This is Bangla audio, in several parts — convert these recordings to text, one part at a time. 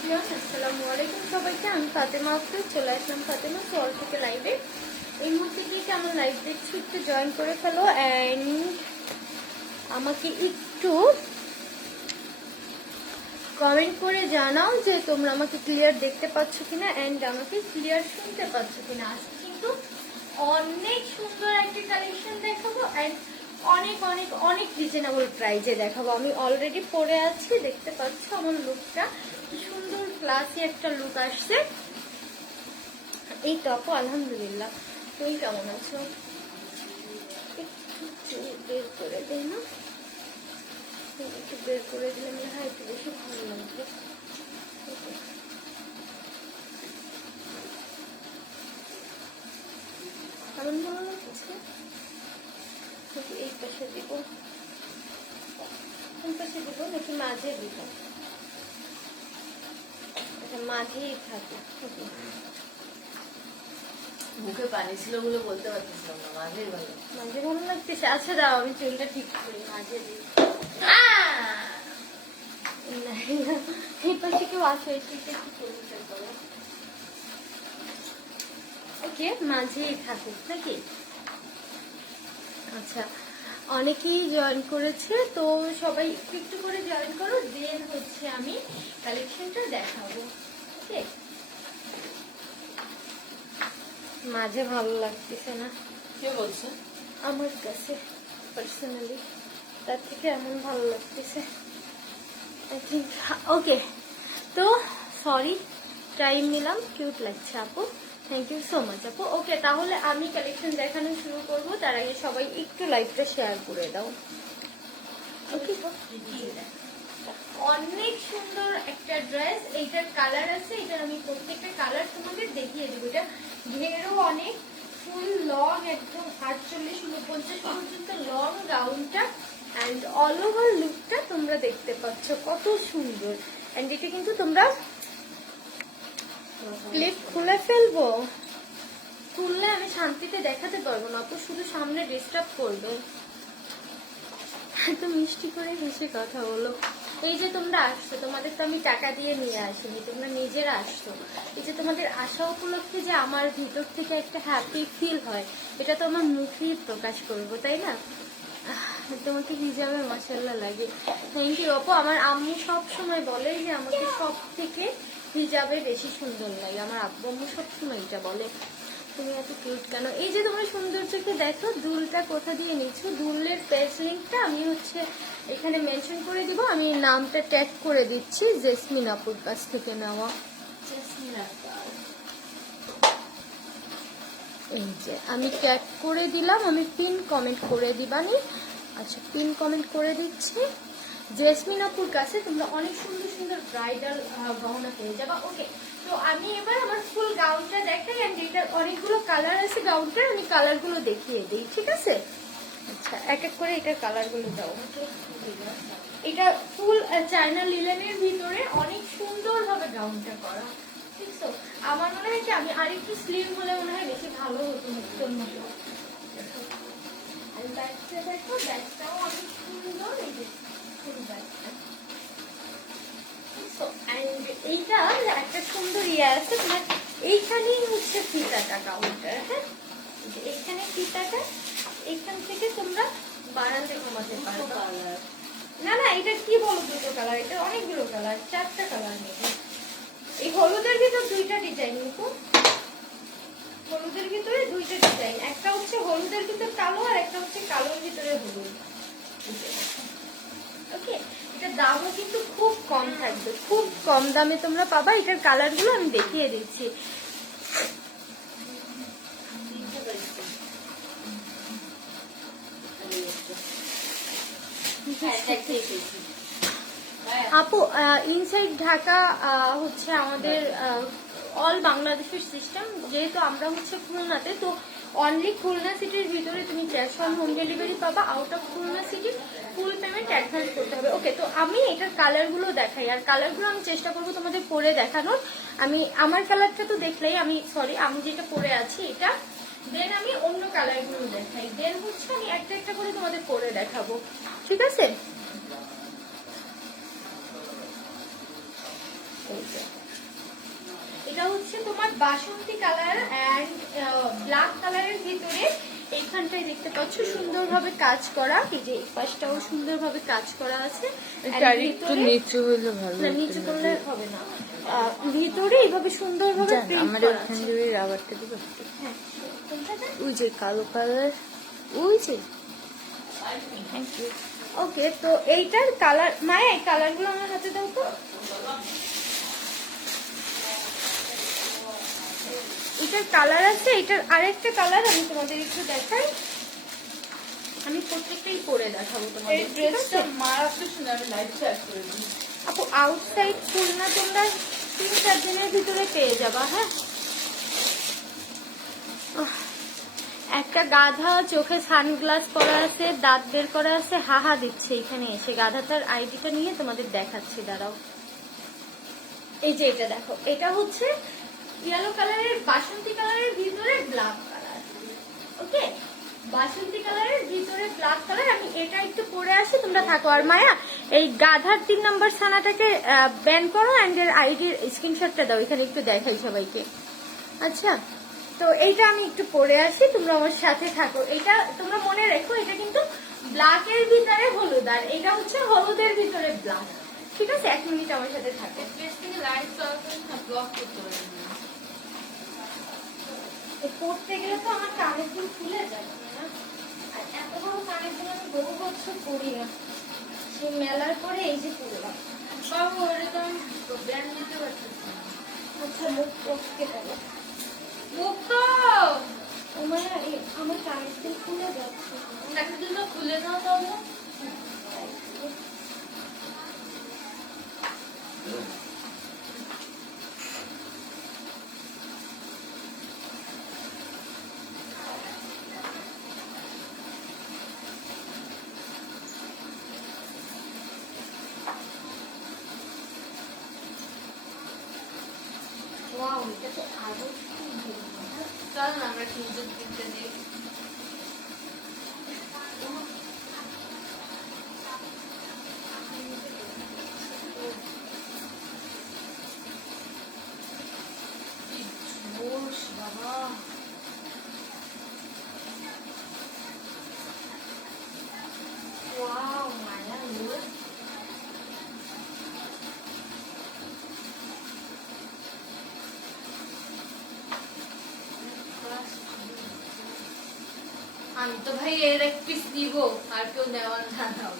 আসসালামু আলাইকুম সবাইকে। আমি ফাতেমা আক্তার, চলে আসলাম ফাতেমা শহর থেকে লাইভে। এই মুহূর্তে গিয়ে আমার লাইভ দেখছি, একটু জয়েন করে ফেলো অ্যান্ড আমাকে একটু কমেন্ট করে জানাও যে তোমরা আমাকে ক্লিয়ার দেখতে পাচ্ছ কিনা অ্যান্ড আমাকে ক্লিয়ার শুনতে পাচ্ছ কিনা। আজকে কিন্তু অনেক সুন্দর একটা কালেকশন দেখাবো অ্যান্ড অনেক অনেক অনেক রিজনেবল প্রাইজে দেখাবো। আমি অলরেডি পরে আছি, দেখতে পাচ্ছ আমার লুকটা কি সুন্দর ক্লাসি একটা লুক আসছে। এই তো আপু আলহামদুলিল্লাহ, তুমি কেমন আছো? একটু বের করে দেয় না, একটু বের করে দিলে মনে হয় একটু বেশি ভালো লাগবে। কেমন ভালো লাগছে? এই পাশে দিব, কোন পাশে দিব নাকি মাঝে দিব? মাঝেই থাকে। মুখে পানি ছিল বলে বলতে পারছিলাম না, মাঝে ভালো, মাঝে ভালো লাগতেছে। আচ্ছা দাও আমি চুলটা ঠিক করি, মাঝে দিই। এই পাশে কেউ আসো, এই চুলটা একটু পরিষ্কার করো। ওকে, মাঝেই থাকুক নাকি? আচ্ছা, অনেকেই জয়েন করেছে, তো সবাই একটু একটু করে জয়েন করো, দেন হচ্ছে আমি কালেকশনটা দেখাবো। ওকে, মাঝে ভালো লাগতেছে না, কে বলছে? আমার কাছে পার্সোনালি তার থেকে এমন ভালো লাগতেছে আই থিঙ্ক। ওকে, তো সরি টাইম নিলাম, কিউট লাগছে আপু, থ্যাংক ইউ সো মাচ আপু। ওকে, তাহলে আমি কালেকশন দেখানো শুরু করব, তার আগে সবাই একটু লাইভটা শেয়ার করে দাও। ওকে, অনেক সুন্দর একটা ড্রেস, এইটার কালার আছে, এটার আমি প্রত্যেকটা কালার তোমাদের দেখিয়ে দেবো। এটা ঘেরও অনেক, ফুল লং, একদম 48-49 পর্যন্ত লং গাউনটা অ্যান্ড অল ওভার লুকটা তোমরা দেখতে পাচ্ছ কত সুন্দর। অ্যান্ড এটা কিন্তু তোমরা ক্লিপ খুলে ফেলবো, খুললে আমি শান্তিতে দেখাতে পারবো না আপু, শুধু সামনে ডিস্টার্ব করবে। এত মিষ্টি করে হেসে কথা বলো। এই যে তোমরা আসছো, তোমাদের তো আমি টাকা দিয়ে নিয়ে আসিনি, তোমরা নিজেরা আসছো। এই যে তোমাদের আশা উপলক্ষে যে আমার ভিতর থেকে একটা হ্যাপি ফিল হয়, এটা তো আমার মুখেই প্রকাশ করবো, তাই না? তোমাকে হিজাবে মাশাআল্লাহ লাগে, থ্যাংক ইউ আপু। আমার আম্মু সব সময় বলে যে আমাকে সব থেকে হিজাবে বেশি সুন্দর লাগে, আমার আব্বু আম্মু সবসময় এটা বলে। তুমি এত কিউট কেন? এই যে তোমরা সুন্দর চোখে দেখো দুলটা কোথা দিয়ে নিচ্ছ, দুলের পেজ লিঙ্কটা আমি হচ্ছে এখানে মেনশন করে দিব, আমি নামটা ট্যাগ করে দিচ্ছি, জেসমিন আপুর কাছ থেকে নেওয়া। এই যে আমি ট্যাগ করে দিলাম, আমি পিন কমেন্ট করে দিবানি। আচ্ছা, পিন কমেন্ট করে দিচ্ছি। জেসমিন আপুর কাছে তোমরা অনেক সুন্দর সুন্দর ব্রাইডাল গহনা পেয়ে যাবা। ওকে, তো আমি এবার আমার ফুল গাউনটা দেখাই অ্যান্ড এটার অনেকগুলো কালার আছে গাউনটার, আমি কালারগুলো দেখিয়ে দিই, ঠিক আছে? আচ্ছা, এক এক করে এটার কালারগুলো দাও। এটা ফুল চায়না লিলেনের ভিতরে অনেক সুন্দরভাবে গাউনটা করা, ঠিক তো? আমার মনে হয় যে আমি আরেকটু স্লিম হলে মনে হয় বেশি ভালো হতো তোর মতো। আর ব্যাগটা দেখো, ব্যাগটাও অনেক সুন্দর, এই যে ফুল ব্যাগটা। এইটা একটা সুন্দর ইয়ে আছে তোমার, এইখানেই হচ্ছে ফিতাটা গাউনটার। হ্যাঁ, এইখানে ফিতাটা, এইখান থেকে তোমরা বাড়াতে কমাতে পারবে। না না, এটা কি বলো দুটো কালার, এটা অনেকগুলো কালার, 4টা কালার নেবে। এই হলুদের ভিতর 2টা ডিজাইন নিবো, হলুদের ভিতরে 2টা ডিজাইন, একটা হচ্ছে হলুদের ভিতর কালো আর একটা হচ্ছে কালোর ভিতরে হলুদ। ওকে, এটার দামও কিন্তু খুব কম থাকবে, খুব কম দামে তোমরা পাবা। এটার কালারগুলো আমি দেখিয়ে দিচ্ছি। আপু ইনসাইড ঢাকা হচ্ছে আমাদের অল বাংলাদেশের সিস্টেম, যেহেতু আমরা হচ্ছে খুলনাতে, তো অনলি খুলনা সিটির ভিতরে তুমি ক্যাশ অন হোম ডেলিভারি পাবা, out of Khulna city full payment advance করতে হবে। ওকে, তো আমি এটার কালারগুলো দেখাই, আর কালারগুলো আমি চেষ্টা করবো তোমাদের পরে দেখানোর। আমি আমার কালারটা তো দেখলেই, আমি সরি আমি যেটা পরে আছি এটা, দেন আমি অন্য কালারগুলো দেখাই, দেন হচ্ছে আমি একটা একটা করে তোমাদের পরে দেখাবো, ঠিক আছে? বাসন্তী কালার অ্যান্ড ব্ল্যাক কালারের ভিতরে এইখানটায় দেখতে পাচ্ছ সুন্দরভাবে কাজ করা, এই যে এই পাশটাও সুন্দরভাবে কাজ করা আছে। এটা একটু নিচু হইলে ভালো না, নিচু করলে হবে না, ভিতরে এইভাবে সুন্দরভাবে প্রিন্ট আমার করা এখান আছে। দিয়ে রাবারটা দিবে। হ্যাঁ, কোনটা দেন? ওই যে কালো কালার, ওই যে। Thank you. ওকে, তো এইটার কালার, মায়া এই কালারগুলো আমার হাতে দাও তো। এটার কালার আছে, এটার আরেকটা কালার আমি তোমাদের একটু দেখাই। আমি প্রত্যেকটাই পরে দেখাবো তোমাদের। এই ড্রেসটা মারাত্মক সুন্দর, আমি লাইভ শেয়ার করে দিই। আপু আউটসাইড খুলনা তোমরা 3-4 দিনের ভিতরে পেয়ে যাবা। হ্যাঁ, একটা গাধা চোখে সানগ্লাস পরা আছে, দাঁত বের করা আছে, হাহা দিচ্ছে এখানে এসে। গাধাটার আইডিটা নিয়ে তোমাদের দেখাচ্ছি, দাঁড়াও। এই যে এটা দেখো, এটা হচ্ছে ইয়েলো কালারের বাসন্তী কালারের ভিতরে ব্ল্যাক কালার। ওকে, বাসন্তী কালারের ভিতরে ব্ল্যাক কালার। আমি এটা একটু পরে আসি, তোমরা থাকো। আর মায়া এই গাধার 3 নম্বর ছানাটাকে ব্যান করো অ্যান্ড এর আইডির স্ক্রিনশটটা দাও, এখানে একটু দেখাই সবাইকে। আচ্ছা, তো এইটা আমি একটু পরে আসি, তোমরা আমার সাথে থাকো। এটা তোমরা মনে রেখো, এটা কিন্তু ব্ল্যাক এর ভিতরে হলুদ, আর এটা হচ্ছে হলুদের ভিতরে ব্ল্যাক। ঠিক আছে, 1 মিনিট আমার সাথে থাকো। পড়তে গেলে তো আমার কানের দুল খুলে যাবে না, আর এত বড় কানের দুল আমি বহু বছর পরি না, সেই মেলার পরে এই যে পরলাম। বাবু ওটা তো আমি ব্র্যান্ড দিতে পারতেছি না। আচ্ছা, মুখ পড়তে গেল মুখ তো আমার কানের দুল খুলে যাচ্ছে। একটা দিন তো খুলে দাও তাহলে। ওয়াও, এটা তো আরো সুন্দর। চল না আমরা তিনজন কিনতে যাই। বাবা ওয়াও মায়া, look. আমি তো ভাই এর এক পিস নিব, আর কেউ নেওয়ার না দাও।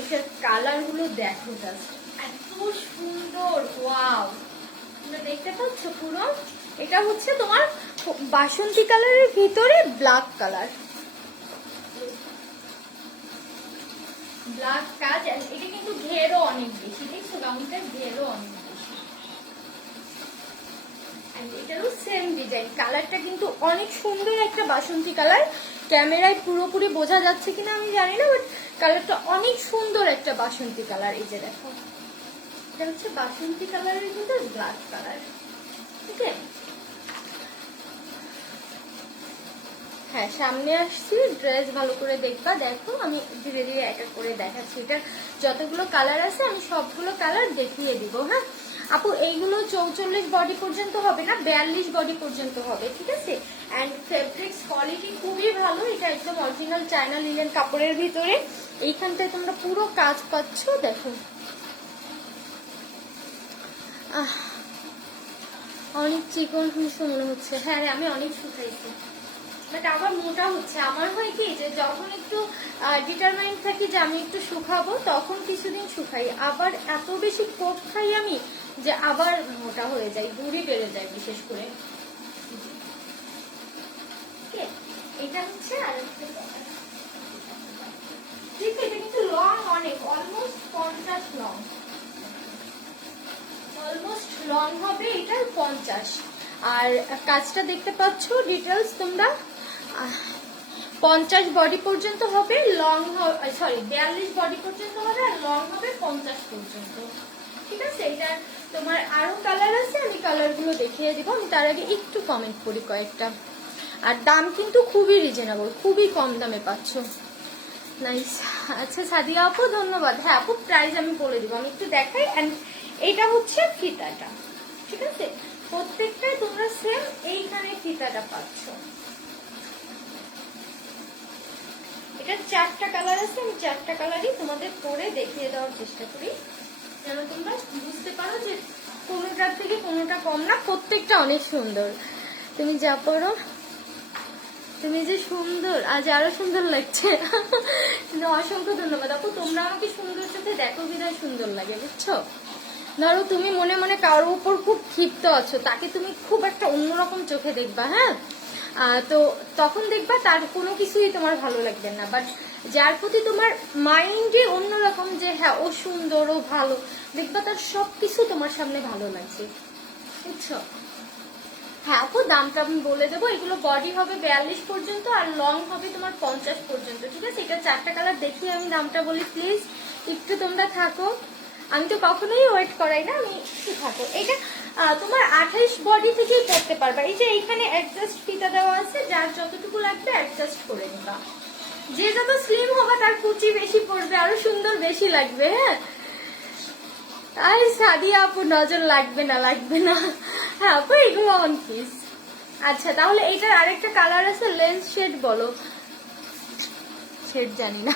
এটার কালার গুলো দেখো, জাস্ট এত সুন্দর। ওয়াও, তোমরা দেখতে পাচ্ছ পুরো? এটা হচ্ছে তোমার বাসন্তী কালারের ভিতরে ব্ল্যাক কালার, ব্ল্যাক কাজ। এটা কিন্তু ঘেরও অনেক বেশি, দেখছো গাউনটার ঘেরও অনেক বেশি। এটারও সেম ডিজাইন, কালারটা কিন্তু অনেক সুন্দর একটা বাসন্তী কালার। ক্যামেরায় পুরোপুরি বোঝা যাচ্ছে কিনা আমি জানি না, বাট কালারটা অনেক সুন্দর একটা বাসন্তী কালার। এই যে দেখো, এটা হচ্ছে বাসন্তী কালারের ভিতর ব্ল্যাক কালার। ঠিক আছে, হ্যাঁ সামনে আসছি, ড্রেস ভালো করে দেখবা। দেখো আমি ধীরে ধীরে এক এক করে দেখাচ্ছি। এটার যতগুলো কালার আছে আমি সবগুলো কালার দেখিয়ে দিব। হ্যাঁ আপু, এইগুলো 44 বডি পর্যন্ত হবে না, 42 বডি পর্যন্ত হবে। ঠিক আছে, অ্যান্ড ফেব্রিক্স কোয়ালিটি খুবই ভালো। এটা একদম অরিজিনাল চায়না লিনেন কাপড়ের ভিতরে। এইখানটায় তোমরা পুরো কাজ পাচ্ছ, দেখো অনেক চিকন হয়েছে মনে হচ্ছে। হ্যাঁ আমি অনেক শুকাইছি, বাট আবার মোটা হচ্ছে। আমার হয় কি, যে যখন একটু ডিটারমাইন্ড থাকি যে আমি একটু শুকাবো, তখন কিছুদিন শুকাই, আবার এত বেশি কোপ খাই আমি যে আবার মোটা হয়ে যায়, দুরি বেড়ে যায় বিশেষ করে। এটা হচ্ছে আর দেখো এটা কিন্তু লং অনেক, অলমোস্ট 50 লং, অলমোস্ট লং হবে এটা 50। আর কাজটা দেখতে পাচ্ছ ডিটেলস তোমরা, 50 বডি পর্যন্ত হবে, লং সরি 42 বডি পর্যন্ত হবে, আর লং হবে 50 পর্যন্ত। ঠিক আছে, এটা তোমার আরো কালার আছে, আমি কালারগুলো দেখিয়ে দিব। আমি তার আগে একটু কমেন্ট করি কয়েকটা। আর দাম কিন্তু খুবই রিজনেবল, খুবই কম দামে পাচ্ছ। নাইস। আচ্ছা সাদিয়া আপু ধন্যবাদ। হ্যাঁ আপু প্রাইস আমি বলে দিব, আমি একটু দেখাই। এন্ড এটা হচ্ছে ফিতাটা, ঠিক আছে, প্রত্যেকটাই তোমরা সেম এইখানে ফিতাটা পাচ্ছ। এটা 4টা কালার আছে, আমি 4টা কালারই তোমাদের পরে দেখিয়ে দেওয়ার চেষ্টা করি, যেন তোমরা বুঝতে পারো যে কোনোটার থেকে কোনোটা কম না, প্রত্যেকটা অনেক সুন্দর। তুমি যা পড়ো, তুমি যে সুন্দর, আজ আরো সুন্দর লাগছে। কিন্তু অসংখ্য ধন্যবাদ আপু, তোমরা আমাকে সুন্দর চোখে দেখো বিধায় সুন্দর লাগে, বুঝছো। ধরো তুমি মনে মনে কারোর উপর খুব ক্ষিপ্ত আছো, তাকে তুমি খুব একটা অন্যরকম চোখে দেখবা, হ্যাঁ, তো তখন দেখবা তার কোনো কিছুই তোমার ভালো লাগবে না। বাট যার প্রতি তোমার মাইন্ডে অন্যরকম যে হ্যাঁ ও সুন্দর, ও ভালো, দেখবা তার সবকিছু তোমার সামনে ভালো লাগছে, বুঝছো। হ্যাঁ আপু দামটা আমি বলে দেবো, এগুলো বডি হবে 42 পর্যন্ত আর লং হবে তোমার 50 পর্যন্ত, ঠিক আছে। এটা 4টা কালার দেখিয়ে আমি দামটা বলি, প্লিজ একটু তোমরা থাকো, আমি তো কখনোই ওয়েট করাই না, আমি একটু থাকো। এটা তোমার 28 বডি থেকেই করতে পারবা। এই যে এইখানে অ্যাডজাস্ট ফিতা দেওয়া আছে, যার যতটুকু লাগবে অ্যাডজাস্ট করে নিবা। যে যত স্লিম হবে তার কুচি বেশি পড়বে, আরো সুন্দর বেশি লাগবে, হ্যাঁ। আর সাদিয়া আপু নজর লাগবে না, লাগবে না। হ্যাঁ আপু এগুলো অন পিস। আচ্ছা তাহলে এইটার আরেকটা কালার আছে, লেন্স শেড বলো, শেড জানি না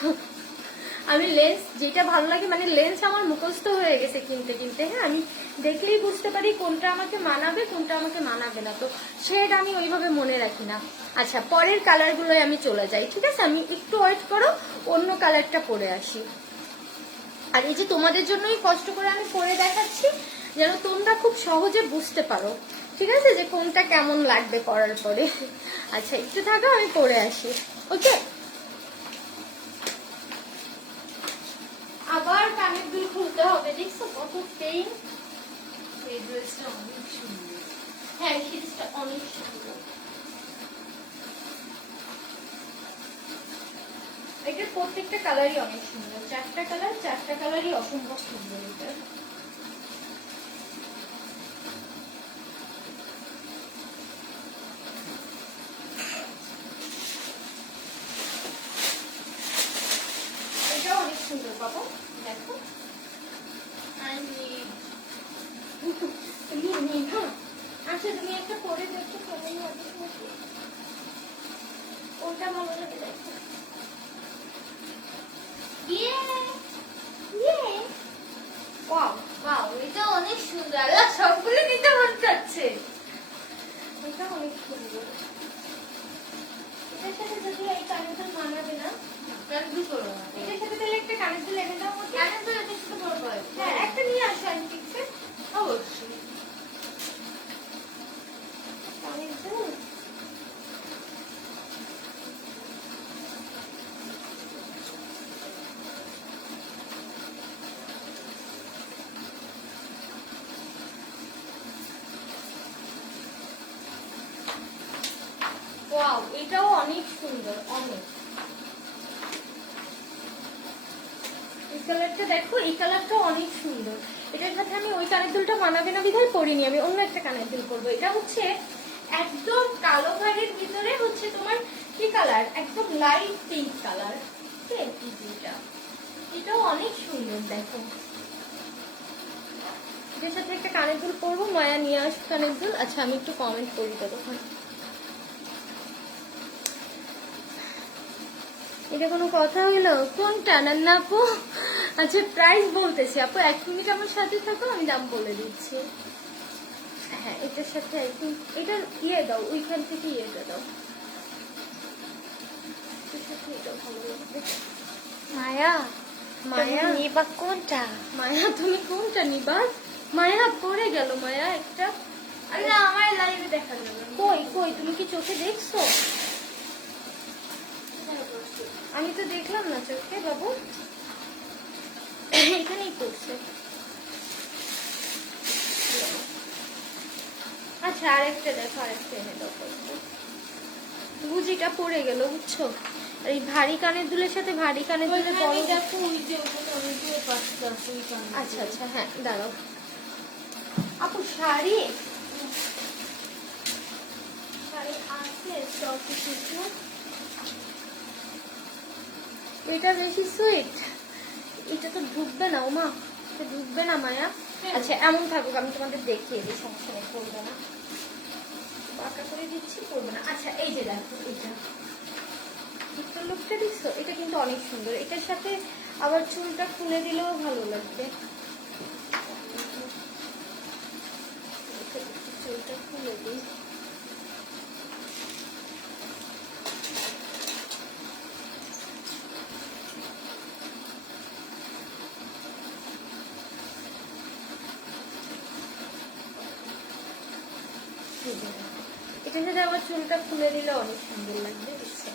আমি, লেন্স যেটা ভালো লাগে, মানে লেন্স আমার মুখস্থ হয়ে গেছে কিনতে কিনতে, হ্যাঁ আমি দেখলেই বুঝতে পারি কোনটা আমাকে মানাবে কোনটা আমাকে মানাবে না, তো শেড আমি ওইভাবে মনে রাখি না। আচ্ছা পরের কালারগুলোয় আমি চলে যাই, ঠিক আছে, আমি একটু ওয়েট করো, অন্য কালারটা পরে আসি। আর এই যে তোমাদের জন্যই কষ্ট করে আমি পরে দেখাচ্ছি, যেন তোমরা খুব সহজে বুঝতে পারো, ঠিক আছে, যে কোনটা কেমন লাগবে পরার পরে। আচ্ছা একটু থাকো, আমি পরে আসি, ওকে। আবার কানের দুল খুলতে হবে, দেখছো কত পেইন। এই ড্রেসটা অনেক সুন্দর, হ্যাঁ এই ড্রেসটা অনেক সুন্দর। এটার প্রত্যেকটা কালারই অনেক সুন্দর, 4টা কালার, 4টা কালারই অসম্ভব সুন্দর। এটা এটাও অনেক সুন্দর পাবো, দেখো। আচ্ছা তুমি একটা পরে দেখো, কোনটা ভালো লাগে দেখো। এটা অনেক সুন্দর, আল্লাহ সবগুলো নিতে মন চাচ্ছে। এটা অনেক সুন্দর, এটার সাথে যদি এই কানের দুল মানাবে না, এটার সাথে তাহলে একটা কানের দুল এনে দাও আমাকে। কানের দুল এটার সাথে পরবো, হ্যাঁ একটা নিয়ে আসো অ্যান্টিক্সে, অবশ্যই কানের দুল। ওয়াও এটাও অনেক সুন্দর, অনেক। এই কালারটা দেখো, এই কালারটা অনেক সুন্দর। এটার সাথে আমি ওই কানের দুলটা মানাবে না বিধায় পরিনি, আমি অন্য একটা কানের দুল করবো। এটা হচ্ছে একদম কালো ঘরের ভিতরে হচ্ছে তোমার কি কালার, একদম লাইট পিঙ্ক কালার, এটাও অনেক সুন্দর। দেখো এটার সাথে একটা কানের দুল পরবো, মায়া নিয়ে আসবো কানের দুল। আচ্ছা আমি একটু কমেন্ট করি ততক্ষণ। এটা কোনো কথা হইলো, কোনটা নান্না আপু? আচ্ছা প্রাইস বলতেছি আপু, 1 মিনিট আমার সাথে থাকো, আমি দাম বলে দিচ্ছি। হ্যাঁ এটার সাথে এটার ইয়ে দাও, ওইখান থেকে ইয়েটা দাও, এটার সাথে এটা ভালো লাগবে। মায়া, মায়া নিবা কোনটা? মায়া তুমি কোনটা নিবা? মায়া পড়ে গেল, মায়া একটা। আরে না আমার লাইভে দেখা গেল। কই কই তুমি কি চোখে দেখছো? আমি তো দেখলাম না চোখে বাবু, এখানেই করছে। আচ্ছা আরেকটা দেখো, আরেকটা এনে দাও। গুজিটা পড়ে গেল বুঝছো, আর এই ভারী কানের দুলের সাথে ভারী কানের দুলে বড়। দেখো ওই যে ওখানে অনেকগুলো পাঁচটা আছে ওই কানে। আচ্ছা আচ্ছা হ্যাঁ দাঁড়াও আপু, শাড়ি শাড়ি আছে স্টক কিছু। এটা বেশি সুইট, এটা তো ঢুকবে না ওমা, এটা ঢুকবে না মায়া। আচ্ছা এমন থাকুক, আমি তোমাদের দেখিয়ে দিই, সমস্যা নেই, করবে না, বাঁকা করে দিচ্ছি, করবে না। আচ্ছা এই যে দেখো, এটা ভিতর লুকটা দেখছো, এটা কিন্তু অনেক সুন্দর। এটার সাথে আবার চুলটা খুলে দিলেও ভালো লাগবে। চুলটা খুলে দিই। এটার সাথে আবার চুলটা খুলে দিলে অনেক সুন্দর লাগবে, বুঝছো?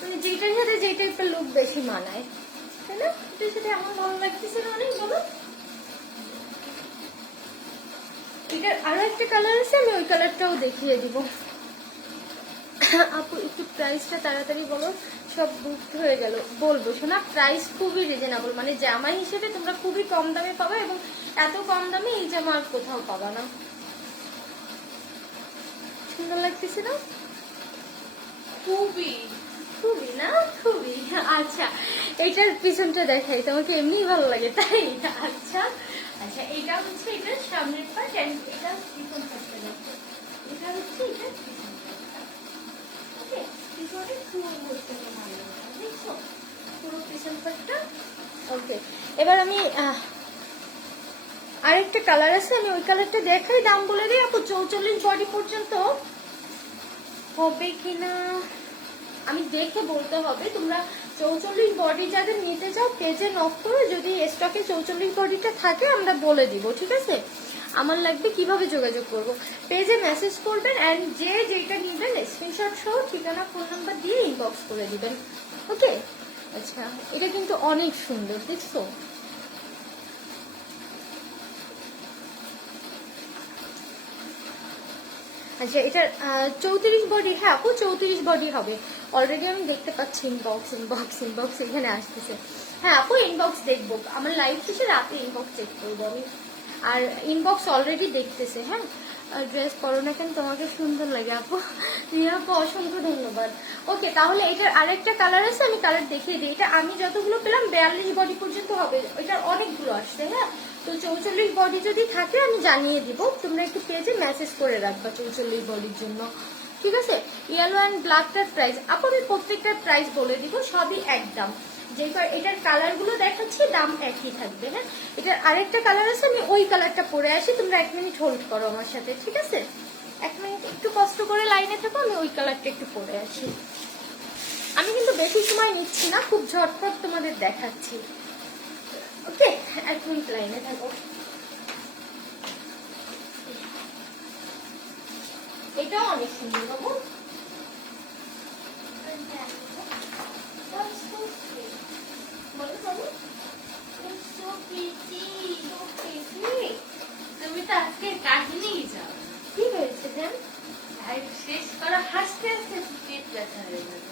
মানে যেটার সাথে যে টাইপের লুক বেশি মানায়, তাই না? এটার সাথে আমার ভালো লাগতেছে না অনেক, বলো? এটার আরো একটা কালার আছে, আমি ওই কালারটাও দেখিয়ে দিব। আপু একটু প্রাইসটা তাড়াতাড়ি বলো, সব বুকড হয়ে গেল। বলবো শোনা, প্রাইস খুবই রিজনেবল, মানে জামা হিসেবে তোমরা খুবই কম দামে পাবে, এবং এত কম দামে এই জামা আর কোথাও পাবা না। সুন্দর লাগতেছে না? খুবই খুবই না, খুবই। আচ্ছা এইটার পিছনটা দেখাই, তোমাকে এমনি ভালো লাগে তাই? আচ্ছা আচ্ছা, এটা হচ্ছে এটার সামনের পার্ট, এটা পিছন পার্টটা দেখো, এটা হচ্ছে এটা পিছন পার্টটা। ওকে, পিছনে ফুল বসতে ভালো লাগে, দেখছো পুরো পিছন পার্টটা। ওকে, এবার আমি আরেকটা কালার আছে, আমি ওই কালারটা দেখাই, দাম বলে দিই আপু। 44 বডি পর্যন্ত হবে কিনা আমি দেখে বলতে হবে। তোমরা 44 বডি যাদের নিতে চাও পেজে নক করো, যদি স্টকে 44 বডিটা থাকে আমরা বলে দিব, ঠিক আছে? আমার লাগবে কিভাবে যোগাযোগ করব, পেজে মেসেজ করবেন, এন্ড যে যেটা নিবেন স্ক্রিনশট সহ ঠিকানা ফোন নাম্বার দিয়ে ইনবক্স করে দিবেন। ওকে, আচ্ছা এটা কিন্তু অনেক সুন্দর, দেখছো? আচ্ছা এটার 34 বডি, হ্যাঁ আপু 34 বডি হবে। অলরেডি আমি দেখতে পাচ্ছি ইনবক্স ইনবক্স ইনবক্স এখানে আসতেছে। হ্যাঁ আপু ইনবক্স দেখবো, আমার লাইভ শেষে রাতে ইনবক্স চেক করবো আমি, আর ইনবক্স অলরেডি দেখতেছে। হ্যাঁ, ড্রেস পরো না কেন, তোমাকে সুন্দর লাগে আপু। রিয়া আপু অসংখ্য ধন্যবাদ। ওকে, তাহলে এটার আরেকটা কালার আছে, আমি কালার দেখিয়ে দিই। এটা আমি যতগুলো পেলাম 42 বডি পর্যন্ত হবে, এটার অনেকগুলো আসছে। হ্যাঁ, তো 44 বডি যদি থাকে আমি জানিয়ে দিব, তোমরা একটু পেজে মেসেজ করে রাখবা 44 বডির জন্য, ঠিক আছে? ইয়েলো অ্যান্ড ব্ল্যাকটার প্রাইস আপু আমি প্রত্যেকটার প্রাইস বলে দিব, সবই একদম। যেবার এটার কালার গুলো দেখাচ্ছি দাম একই থাকবে। হ্যাঁ, এটার আরেকটা কালার আছে, আমি ওই কালারটা পরে আসি, তোমরা 1 মিনিট হোল্ড করো আমার সাথে, ঠিক আছে? 1 মিনিট একটু কষ্ট করে লাইনে থাকো, আমি ওই কালারটা একটু পরে আসি। আমি কিন্তু বেশি সময় নিচ্ছি না, খুব ঝটপট তোমাদের দেখাচ্ছি। ওকে, 1 মিনিট লাইনে থাকো। এটাও অনেক সুন্দর বাবু, বলো বাবু। তুমি তো আজকে কাহিনী যাও, কি হয়েছে জান? শেষ করা হাসতে হাসতে পেট ব্যথা হয়ে যাবে।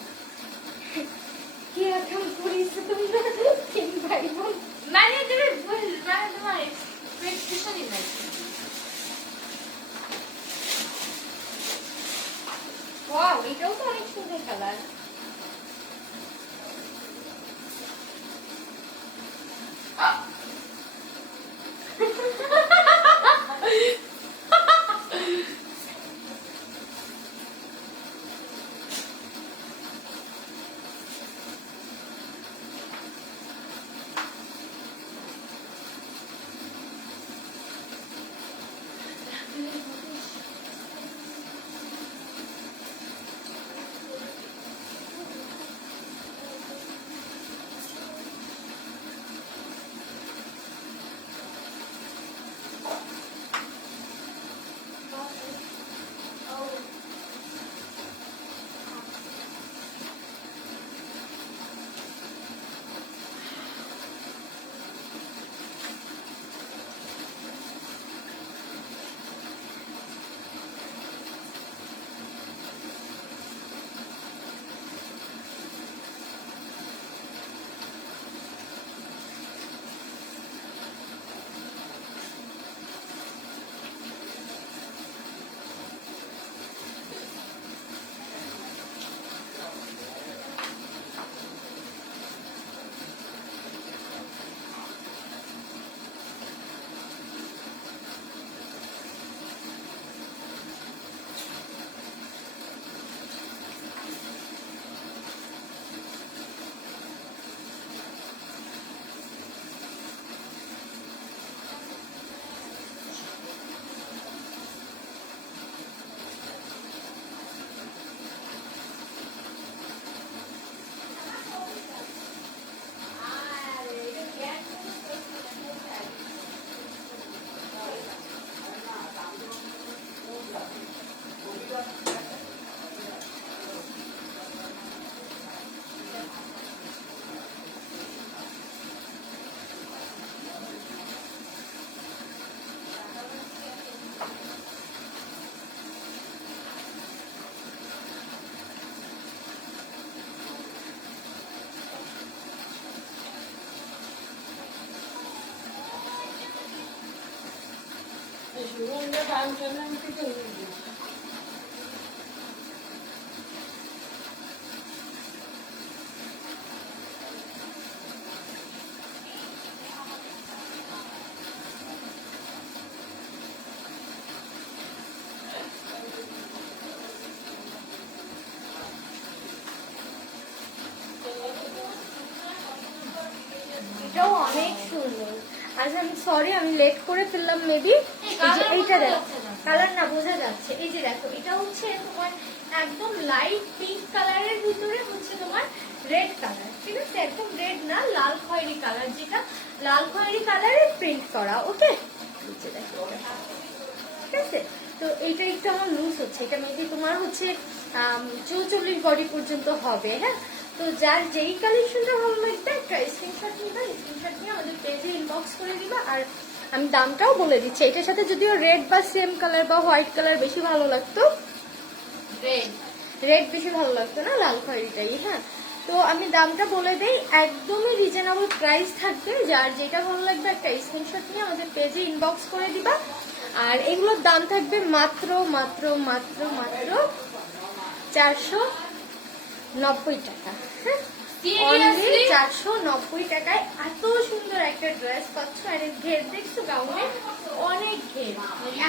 কি এখন করিস তোমরা 3 ভাই বোন? মানে তুমি মানে তোমার এক্সপ্রেশনই নাই। ওয়াও, এটাও তো অনেক সুন্দর কালার। এটাও অনেক সুন্দর। আচ্ছা আমি সরি, আমি লেট করে ফেললাম মেবি। এইটা দেখো, কালার না বোঝা যাচ্ছে। এই যে দেখো, এটা হচ্ছে তোমার একদম লাইট পিঙ্ক কালারের ভিতরে হচ্ছে তোমার রেড কালার, ঠিক আছে? একদম রেড না, লাল খয়েরি কালার, যেটা লাল খয়েরি কালারের প্রিন্ট করা। ওকে, দেখো, ঠিক আছে? তো এইটা একটু আমার লুজ হচ্ছে, এটা মেবি তোমার হচ্ছে 44 বডি পর্যন্ত হবে। হ্যাঁ, তো যার যেই কালেকশনটা ভালো লাগবে একটা স্ক্রিনশট নিবা, স্ক্রিনশট নিয়ে আমাদের পেজে ইনবক্স করে দিবা। আর আমি দামটাও বলে দিচ্ছি, এটার সাথে যদিও রেড বা সেম কালার বা হোয়াইট কালার বেশি ভালো লাগতো, রেড বেশি ভালো লাগতো না, লাল খয়েরিটাই। হ্যাঁ, তো আমি দামটা বলে দেই, একদমই রিজনেবল প্রাইস থাকবে। যার যেটা ভালো লাগবে একটা স্ক্রিনশট নিয়ে আমাদের পেজে ইনবক্স করে দিবা। আর এগুলোর দাম থাকবে মাত্র মাত্র মাত্র মাত্র 490 টাকা। হ্যাঁ, 490 টাকায় এত সুন্দর একটা ড্রেস পাচ্ছ। আর ঘের দেখছো গাউনের, অনেক ঘের,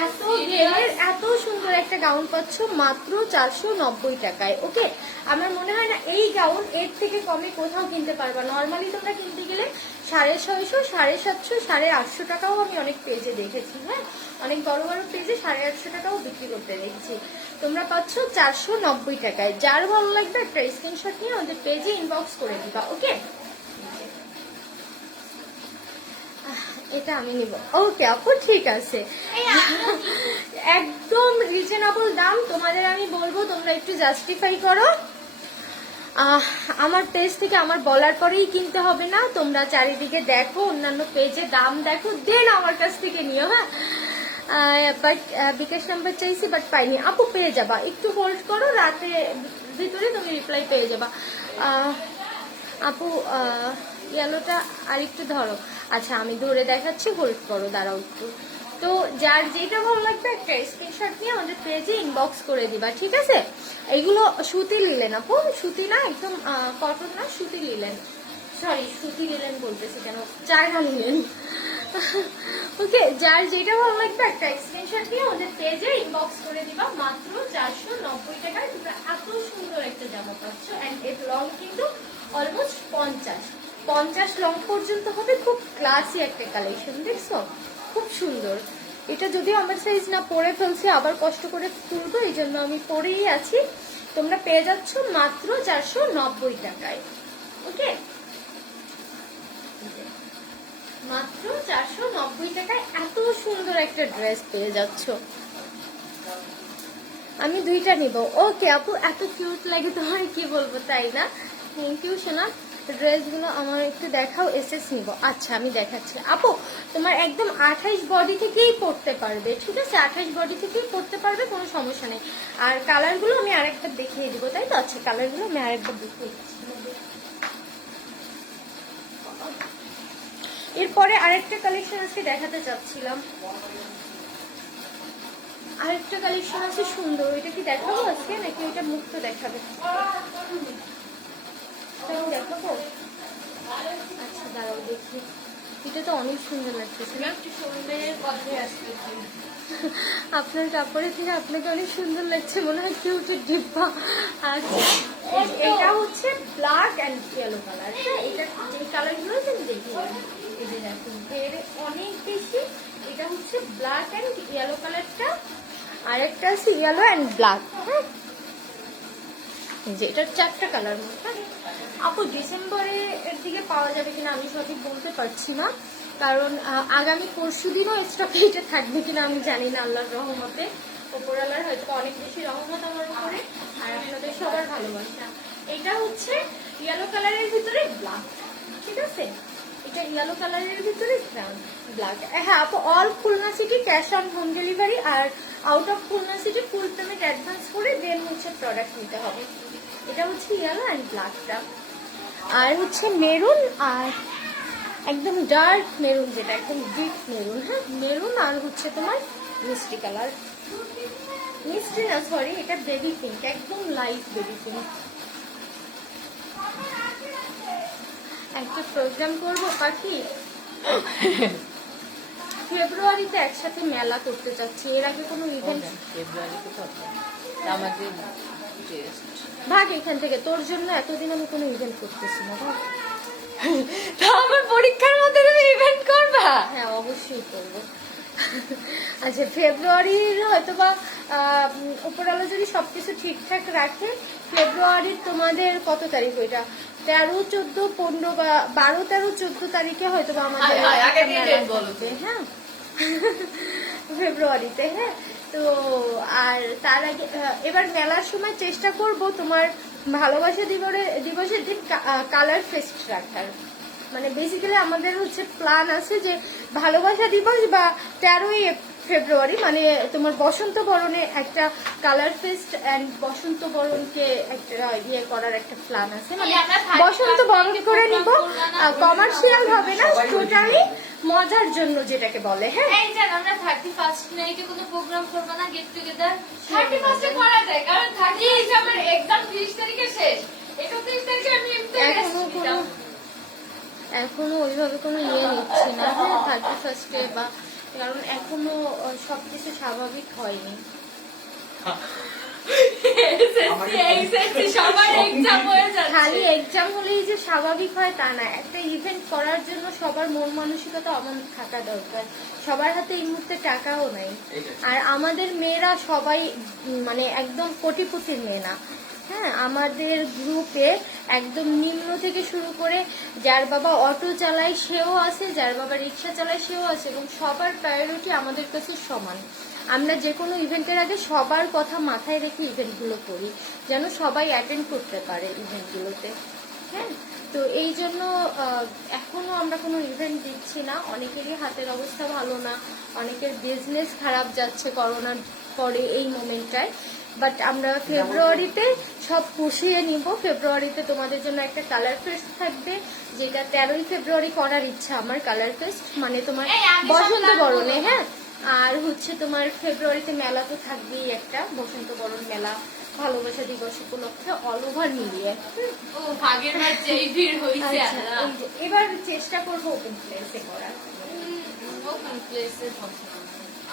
এত ঘেরের এত সুন্দর একটা গাউন পাচ্ছ মাত্র 490 টাকায়। ওকে, আমার মনে হয় না এই গাউন এর থেকে কমে কোথাও কিনতে পারবা। নর্মালি তোমরা কিনতে গেলে 650, 750, 850 টাকাও আমি অনেক পেজে দেখেছি। হ্যাঁ, অনেক বড় বড় পেজে 850 টাকাও বিক্রি করতে দেখেছি। তোমরা পাচ্ছ 490 টাকায়। যার ভালো লাগবে একটা স্ক্রিনশট নিয়ে আমাদের পেজে ইনবক্স করে দিবা। ওকে, এটা আমি নিব। ওকে আপু, ঠিক আছে, একদম রিজনেবল দাম। তোমাদের আমি বলবো তোমরা একটু জাস্টিফাই করো। আমার পেজ থেকে আমার বলার পরেই কিনতে হবে না, তোমরা চারিদিকে দেখো, অন্যান্য পেজে দাম দেখো, দেন আমার কাছ থেকে নিও। হ্যাঁ, বাট বিকাশ নাম্বার চাইছি বাট পাইনি। আপু পেয়ে যাবা, একটু হোল্ড করো, রাতে ভিতরে তুমি রিপ্লাই পেয়ে যাবা। আপু ইয়েলোটা আর একটু ধরো। আচ্ছা আমি ধরে দেখাচ্ছি, হোল্ড করো, দাঁড়াও একটু। তো যার যেটা ভালো লাগবে একটা স্ক্রিনশট নিয়ে আমাদের পেজে ইনবক্স করে দিবা, ঠিক আছে? এইগুলো সুতি লিলেন আপু, সুতি না, একদম কটন না, সুতি লিলেন। সরি, সুতি লিলেন বলতেছি কেন, চায়না লিলেন। ওকে, যার যেটা ভালো লাগবে একটা স্ক্রিনশট নিয়ে আমাদের পেজে ইনবক্স করে দিবা। মাত্র 490 টাকায় তোমরা এত সুন্দর একটা জামা পাচ্ছ। এন্ড এর লং কিন্তু অলমোস্ট 50 লং পর্যন্ত হবে। খুব ক্লাসি একটা কালেকশন, দেখছো? খুব সুন্দর। এটা যদিও আমার সাইজ না, পরে ফেলছি, আবার কষ্ট করে তুলবো, এই জন্য আমি পরেই আছি। তোমরা পেয়ে যাচ্ছ মাত্র 490 টাকায়। ওকে, মাত্র 490 টাকায় এত সুন্দর একটা ড্রেস পেয়ে যাচ্ছ। আমি দুইটা নিব। ওকে আপু, এত কিউট লাগে তোমার, কি বলবো, তাই না? থ্যাংক ইউ সোনা। ড্রেসগুলো আমার একটু দেখাও, এসএস নিব। আচ্ছা আমি দেখাচ্ছি আপু, তোমার একদম 28 বডি থেকেই পড়তে পারবে, ঠিক আছে? 28 বডি থেকেই পড়তে পারবে, কোনো সমস্যা নেই। আর কালারগুলো আমি আরেকবার দেখিয়ে দিব, তাই তো? আচ্ছা, কালারগুলো আমি আরেকবার দেখিয়ে দিচ্ছি। এরপরে আরেকটা কালেকশন আজকে দেখাতে চাচ্ছিলাম, আরেকটা কালেকশন আছে সুন্দর। এটা কি দেখাবো আজকে নাকি এটা মুক্ত দেখাবে? দেখাবো, আচ্ছা দাঁড়াও দেখি। এটা তো অনেক সুন্দর লাগতেছে না? আপনার কাপড়ের থেকে আপনাকে অনেক সুন্দর লাগছে, মনে হয় কিউটের ডিব্বা। আচ্ছা, এটা হচ্ছে ব্ল্যাক অ্যান্ড ইয়েলো কালার। এটা যে কালারগুলো আমি দেখি, এই যে দেখুন, অনেক বেশি। এটা হচ্ছে ব্ল্যাক অ্যান্ড ইয়েলো কালারটা, আর একটা আছে ইয়েলো অ্যান্ড ব্ল্যাক। হ্যাঁ, যে এটার 4টা কালার মতো। আপু ডিসেম্বরে এর দিকে পাওয়া যাবে কিনা আমি সঠিক বলতে পারছি না, কারণ আগামী পরশু দিনও স্টক এটা থাকবে কিনা আমি জানি না। আল্লাহর রহমতে, ওপরওয়ালার হয়তো অনেক বেশি রহমত আমার উপরে, আর আপনাদের সবার ভালোবাসা। এটা হচ্ছে ইয়েলো কালারের ভিতরে ব্ল্যাক, ঠিক আছে? এটা ইয়েলো কালারের ভিতরে ব্ল্যাক। হ্যাঁ আপু, all Khulna city cash on home delivery, আর out of Khulna city full payment advance করে দেন হচ্ছে প্রোডাক্ট নিতে হবে। এটা হচ্ছে ইয়েলো অ্যান্ড ব্ল্যাকটা, আর হচ্ছে মেরুন, আর একদম ডার্ক মেরুন, যেটা একদম ডিপ মেরুন। হ্যাঁ, মেরুন আর হচ্ছে তোমার মিষ্টি কালার, মিষ্টি না সরি, এটা বেবি পিঙ্ক, একদম লাইট বেবি পিঙ্ক। একটা প্রোগ্রাম করবো পাখি, ফেব্রুয়ারিতে একসাথে মেলা করতে চাচ্ছি। এর আগে কোনো ইভেন্ট ফেব্রুয়ারিতে তো আমাদের টেস্ট ভাগ এখান থেকে, তোর জন্য এতদিন আমি কোনো ইভেন্ট করতেছি না ভাগ। তা আমার পরীক্ষার মধ্যে তুমি ইভেন্ট করবা? হ্যাঁ অবশ্যই করবো। আচ্ছা ফেব্রুয়ারির হয়তো বা উপরওয়ালা যদি সবকিছু ঠিকঠাক রাখে, ফেব্রুয়ারির তোমাদের কত তারিখ ওইটা, 13, 14, 15 বা 12, 13, 14 তারিখে হয়তো বা আমাদের হ্যাঁ ফেব্রুয়ারিতে। হ্যাঁ তো আর তার আগে এবার মেলার সময় চেষ্টা করব তোমার ভালোবাসা দিবসের দিন কালার ফেস্ট রাখার। মানে বেসিক্যালি আমাদের হচ্ছে প্ল্যান আছে যে ভালোবাসা দিবস বা 13ই ফেব্রুয়ারি মানে তোমার বসন্ত বরণে একটা কালার ফেস্ট এন্ড বসন্ত বরণকে একটা ইয়ে করার একটা প্ল্যান আছে। মানে বসন্ত বরণ করে নিব, কমার্শিয়াল হবে না, টোটালি মজার জন্য যেটাকে বলে। হ্যাঁ এই যে আমরা 31 নাইটে কোনো প্রোগ্রাম করব না, গেট টুগেদার 31 এ করা যায়, কারণ 30 আমার এক্সাম 30 তারিখে শেষ, 31 তারিখে আমি এখনো ওইভাবে কোনো ইয়ে নিচ্ছি না। হ্যাঁ 31-এ বা, কারণ এখনো সবকিছু স্বাভাবিক হয়নি। খালি এক্সাম হলেই যে স্বাভাবিক হয় তা না, একটা ইভেন্ট করার জন্য সবার মন মানসিকতা অমন থাকা দরকার। সবার হাতে এই মুহূর্তে টাকাও নাই, আর আমাদের মেয়েরা সবাই মানে একদম কোটিপতির মেয়ে না। হ্যাঁ আমাদের গ্রুপে একদম নিম্ন থেকে শুরু করে যার বাবা অটো চালায় সেও আছে, যার বাবা রিক্সা চালায় সেও আছে, এবং সবার প্রায়োরিটি আমাদের কাছে সমান। আমরা যে কোনো ইভেন্টের আগে সবার কথা মাথায় রেখে ইভেন্টগুলো করি, যেন সবাই অ্যাটেন্ড করতে পারে ইভেন্টগুলোতে। হ্যাঁ তো এই জন্য এখনো আমরা কোনো ইভেন্ট দিচ্ছি না। অনেকেরই হাতের অবস্থা ভালো না, অনেকের বিজনেস খারাপ যাচ্ছে করোনার পরে এই মোমেন্টটায়। বাট আমরা ফেব্রুয়ারিতে সব পুষিয়ে নিব। ফেব্রুয়ারিতে তোমাদের জন্য একটা কালার ফেস্ট থাকবে, যেটা 13ই ফেব্রুয়ারি করার ইচ্ছা আমার, কালার ফেস্ট মানে তোমার বসন্ত বরণে। হ্যাঁ আর হচ্ছে তোমার ফেব্রুয়ারিতে মেলা তো থাকবেই, একটা বসন্ত বরণ মেলা ভালোবাসা দিবস উপলক্ষে অল ওভার মিলিয়ে। এবার চেষ্টা করবো ওপেন প্লেসে করার।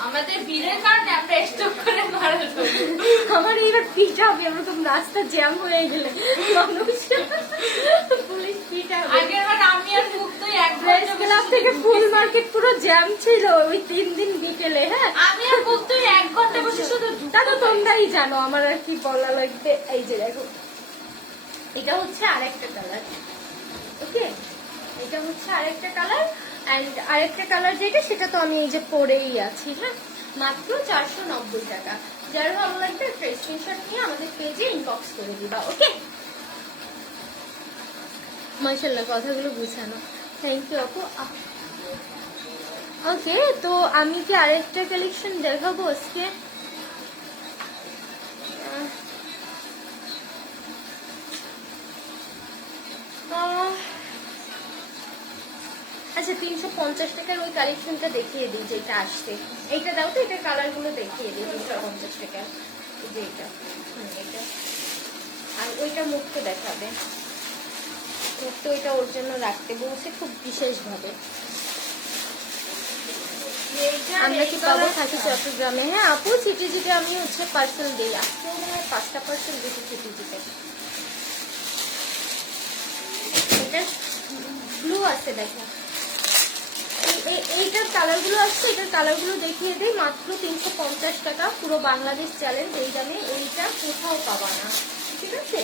আমাদের ভিড়ের কারণে আমরা স্টপ করে মারা যাবো। আমার এইবার পিঠা হবে, ওরকম রাস্তা জ্যাম হয়ে গেলে মানুষ পুলিশ পিঠা হবে। আগেরবার আমি আর মুক্ত এক ক্লাব থেকে ফুল মার্কেট পুরো জ্যাম ছিল ওই 3 দিন বিকেলে। হ্যাঁ আমি আর মুক্ত 1 ঘন্টা বসে শুধু তা তো তোমরাই জানো, আমার আর কি বলা লাগবে। এই যে দেখো এটা হচ্ছে আরেকটা কালার, ওকে এটা হচ্ছে আরেকটা কালার, এন্ড আরেকটা কালার যেটা সেটা তো আমি এই যে পরেই আছি। হ্যাঁ মাত্র 490 টাকা। যার ভালো লাগবে একটা স্ক্রিনশট নিয়ে আমাদের পেজে ইনবক্স করে দিবা। ওকে মাশাআল্লাহ কথাগুলো বুঝানো, থ্যাংক ইউ আপু। ওকে তো আমি কি আরেকটা কালেকশন দেখাবো আজকে। আচ্ছা 350 টাকার ওই কালেকশনটা দেখিয়ে দিই যেটা আসছে। এইটা দাও তো, এটা কালার গুলো দেখিয়ে দিই। 350 টাকার যে এটা এটা, আর ওইটা মুক্ত দেখাবে। মুক্ত ওইটা ওর জন্য রাখতে বলছে খুব বিশেষ ভাবে। আমরা কি পাবো থাকি চট্টগ্রামে? হ্যাঁ আপু সিটিজিতে আমি হচ্ছে পার্সেল দিই, আজকে মনে হয় 5টা পার্সেল দিচ্ছি সিটিজিতে। এটা ব্লু আছে দেখো, এইটার কালারগুলো আসছে, এটার কালারগুলো দেখিয়ে দিই। মাত্র 350 টাকা, পুরো বাংলাদেশ চ্যালেঞ্জ। এই দামে এইটা কোথাও পাবা না, ঠিক আছে?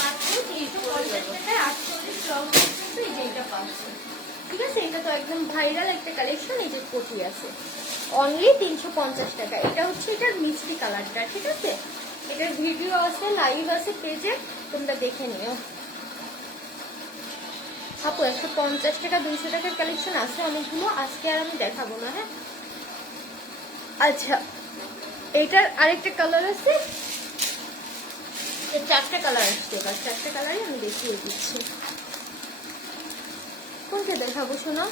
মাত্র 350 টাকায় 48 লং পর্যন্ত এই যে এটা পাচ্ছে, ঠিক আছে? এটা তো একদম ভাইরাল একটা কালেকশন। এই যে কোটি আছে অনলি 350 টাকা। এটা হচ্ছে এটার মিষ্টি কালারটা, ঠিক আছে? এটার ভিডিও আছে, লাইভ আছে পেজে, তোমরা দেখে নিও। আপু 150 টাকা 200 টাকার কালেকশন আছে অনেকগুলো, আজকে আর আমি দেখাবো না। হ্যাঁ আচ্ছা এটার আরেকটা কালার আছে, এর 4টা কালার আসছে। এবার 4টা কালারই আমি দেখিয়ে দিচ্ছি। কোনটা দেখাবো শোনো?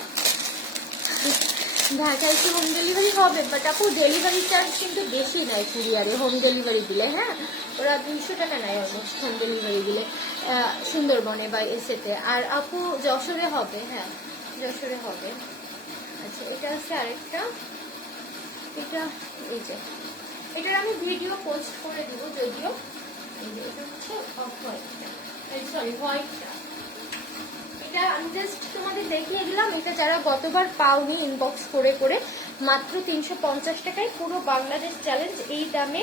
ঢাকায় কি হোম ডেলিভারি হবে, বাট আপু ডেলিভারি চার্জ কিন্তু বেশি নেয় কুরিয়ারে হোম ডেলিভারি দিলে। হ্যাঁ, ওরা 200 টাকা নেয় অলমোস্ট হোম ডেলিভারি দিলে সুন্দরবনে বা এসেতে। আর আপু যশোরে হবে, হ্যাঁ যশোরে হবে। আচ্ছা, এটা আছে আরেকটা, এটা এই যে এটার আমি ভিডিও পোস্ট করে দিব যদিও। এই যে এটা হচ্ছে অফ হোয়াইটটা, সরি হোয়াইটটা। এটা আমি জাস্ট তোমাদের দেখিয়ে দিলাম। এটা যারা গতবার পাওনি ইনবক্স করে করে, মাত্র 350 টাকায় পুরো বাংলাদেশ চ্যালেঞ্জ এই দামে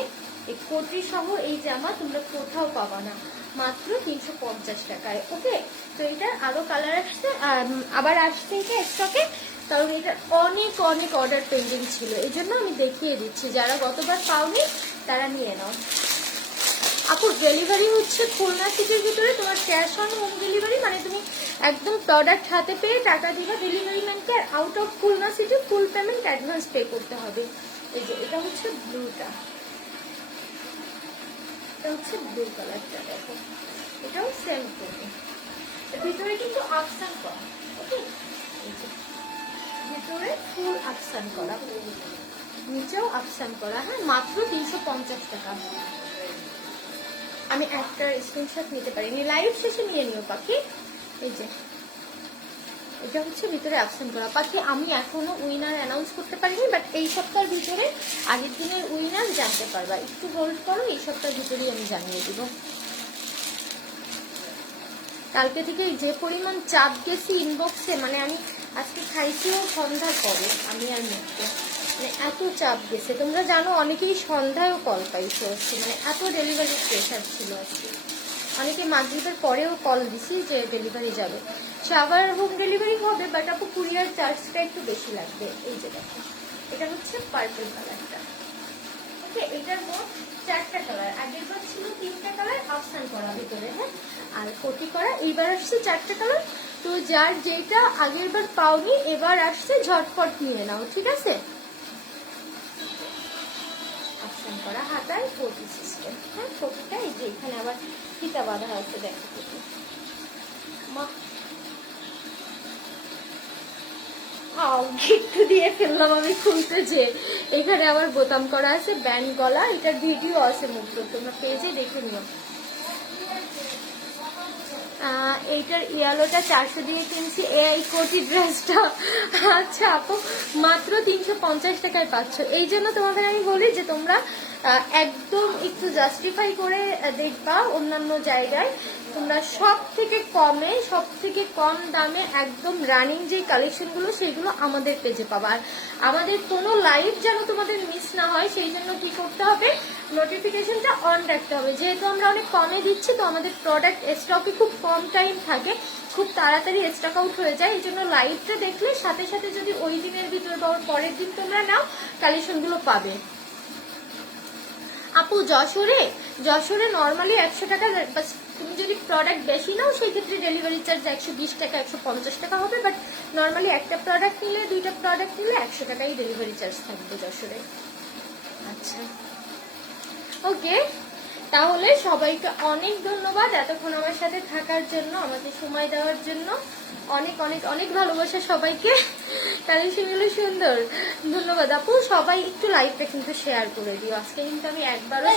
এই কোটি সহ এই জামা তোমরা কোথাও পাবা না, মাত্র 350 টাকায়। ওকে, তো এটার আরো কালার আসছে, আবার আসছে এটা স্টকে, কারণ এটা অনেক অনেক অর্ডার পেন্ডিং ছিল, এই জন্য আমি দেখিয়ে দিচ্ছি। যারা গতবার পাওনি তারা নিয়ে নাও। আপু ডেলিভারি হচ্ছে খুলনা সিটির ভিতরে, তোমার ক্যাশ অন হোম ডেলিভারি, মানে তুমি একদম প্রোডাক্ট হাতে পেয়ে টাকা দিবা ডেলিভারি ম্যানকে, আর out of Khulna city full payment advance pay করতে হবে। এই যে এটা হচ্ছে ব্লুটা, এটা হচ্ছে ব্লু কালারটা, দেখো এটাও সেম করবে। এর ভিতরে কিন্তু আকসান করা, ওকে, ভিতরে ফুল আকসান করা, নিচেও আকসান করা। হ্যাঁ, মাত্র 350 টাকা। আমি একটা স্ক্রিনশট নিতে পারিনি, লাইভ শেষে নিয়ে নিও পাখি। এই যে এটা হচ্ছে ভিতরে অ্যাবসেন্ট করা পাখি। আমি এখনো উইনার অ্যানাউন্স করতে পারিনি, বাট এই সপ্তাহের ভিতরে আগের দিনের উইনার জানতে পারবা। একটু হোল্ড করো, এই সপ্তাহের ভিতরেই আমি জানিয়ে দিব। কালকে থেকে যে পরিমাণ চাপ গেছি ইনবক্সে, মানে আমি আজকে খাইছিও সন্ধ্যার পরে, আমি আর মুখতে মানে এত চাপ গেছে। তোমরা জানো অনেকেই সন্ধ্যায়ও কল পাইছো, মানে এত ডেলিভারি প্রেশার ছিল আজকে। অনেকে মাগরিবের পরেও কল দিছি যে ডেলিভারি যাবে, সে আবার হোম ডেলিভারি হবে, বাট আপু কুরিয়ার চার্জটা একটু বেশি লাগবে। এই যে দেখো এটা হচ্ছে পার্পল কালারটা, ওকে, এটার মোট 4টা কালার, আগের বার ছিল 3টা কালার আফসান করা ভিতরে, হ্যাঁ, আর কোটি করা। এইবার আসছে 4টা কালার। তো যার যেটা আগের বার পাওনি এবার আসছে, ঝটপট নিয়ে নাও, ঠিক আছে। আফসান করা হাতায় কোটি সিস্টেম, হ্যাঁ, কোটিটা এই যে এখানে আবার ফিতা বাঁধা আছে, দেখো কোটি মা একটু দিয়ে ফেললাম আমি খুলতে, যে এখানে আবার বোতাম করা আছে, ব্যান্ড গলা। এটার ভিডিও আছে মুক্ত, তোমরা পেজে দেখে নিও। এইটার ইয়েলোটা 400 দিয়ে কিনছি, এই কোটি ড্রেসটা। আচ্ছা আপু, মাত্র 350 টাকায় পাচ্ছ। এই জন্য তোমাদের আমি বলি যে তোমরা একদম একটু জাস্টিফাই করে দেখবা অন্যান্য জায়গায়, তোমরা সব থেকে কমে, সব থেকে কম দামে একদম রানিং যে কালেকশনগুলো সেগুলো আমাদের পেজে পাবা। আর আমাদের কোনো লাইভ যেন তোমাদের মিস না হয়, সেই জন্য কি করতে হবে, নোটিফিকেশনটা অন রাখতে হবে। যেহেতু আমরা অনেক কমে দিচ্ছি, তো আমাদের প্রোডাক্ট স্টকে খুব কম টাইম থাকে, খুব তাড়াতাড়ি স্টক আউট হয়ে যায়। এই জন্য লাইভটা দেখলে সাথে সাথে যদি ওই দিনের ভিতরে বা ওর পরের দিন তোমরা নাও, কালেকশনগুলো পাবে। আপু যশোরে নর্মালি 100 টাকা, তুমি যদি প্রোডাক্ট বেশি নাও সেই ক্ষেত্রে ডেলিভারি চার্জ 120 টাকা 150 টাকা হবে, বাট নর্মালি একটা প্রোডাক্ট নিলে, 2টা প্রোডাক্ট নিলে 100 টাকাই ডেলিভারি চার্জ থাকবে যশোরে। আচ্ছা ওকে, তাহলে সবাইকে অনেক ধন্যবাদ এতক্ষণ আমার সাথে থাকার জন্য, আমাকে সময় দেওয়ার জন্য। অনেক অনেক অনেক ভালোবাসা সবাইকে। কালেকশনগুলো সুন্দর, ধন্যবাদ আপু। সবাই একটু লাইভটা কিন্তু শেয়ার করে দিও, আজকে কিন্তু আমি একবারও